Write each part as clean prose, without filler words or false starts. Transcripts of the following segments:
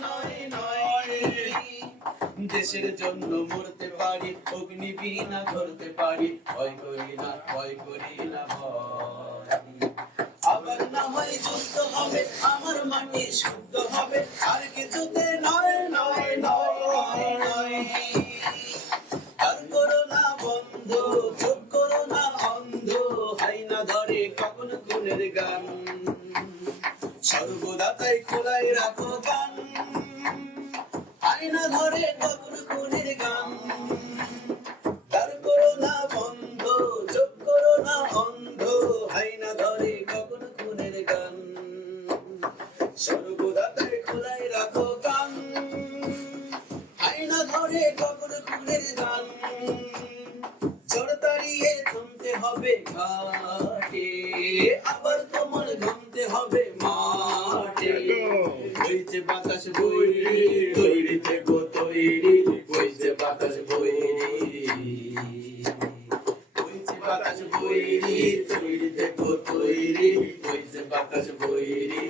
নয় নয় দেশের জন্য মরতে পারি অগ্নি বিনা ধরতে পারি ভয় করি না ভয় করি না ভয় আবার না হয় যুদ্ধ হবে আমার মাটি শুদ্ধ হবে আর কিছুতে নয় নয় নয় নয় আর করো না বন্ধ চোখ করো না অন্ধ হাইনা ধরে কখন খুনের গান সর্বদা তাই খোলাই রাখো গান আয়না ধরে কখন খুনের গান তার করো না বন্ধ চোখ করো না অন্ধ আয়না ধরে কখন খুনের গান সর্বদা তাই খোলাই রাখো গান আয়না ধরে কখন খুনের গান চোর তাড়িয়ে থামতে হবে ঘাটে আবার তোমার ঘামতে হবে মাঠে বইছে বাতাস বইরি তৈরি থেকো তৈরি বইছে বাতাস বইরি বইছে বাতাস বইরি তৈরি থেকো তৈরি বইছে বাতাস বইরি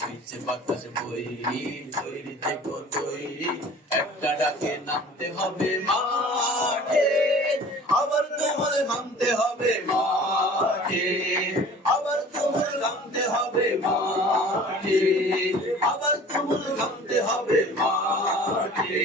বইছে বাতাস বইরি তৈরি থেকো তৈরি একটা ডাকে নামতে হবে মাঠে আবার তোমার নামতে হবে মাঠে আবার তোমার নামতে হবে মাঠে আবার তোমার নামতে হবে মাঠে